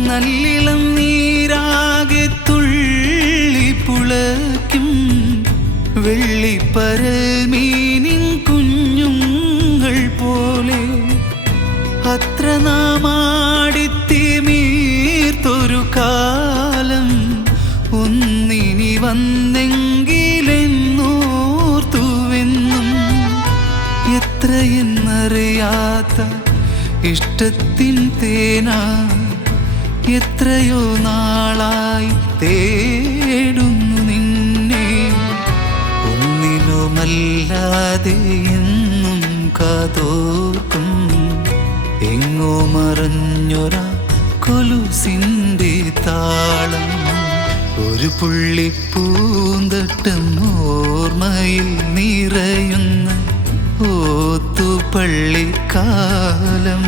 നല്ലിളം നീരാകെ തുള്ളി പുളയ്ക്കും വെള്ളിപ്പരൽ മീനിൻ കുഞ്ഞുങ്ങൾ പോലെ അത്ര നാമാടിത്തിമീർത്തൊരു കാലം ഒന്നിനി വന്നെങ്കിലെന്നോർത്തുവെന്നും എത്രയെന്നറിയാത്ത ഇഷ്ടത്തിൻ തേനാ എത്രയോ നാളായി തേടുന്നു നിന്നെ ഒന്നിനുമല്ലാതെ എന്നും കാതോർക്കും എങ്ങോ മറഞ്ഞൊരാ കൊലുസിൻ്റെ താളം ഒരു പുള്ളിപ്പൂന്തട്ടം ഓർമ്മയിൽ നിറയുന്ന ഓത്തുപള്ളിക്കാലം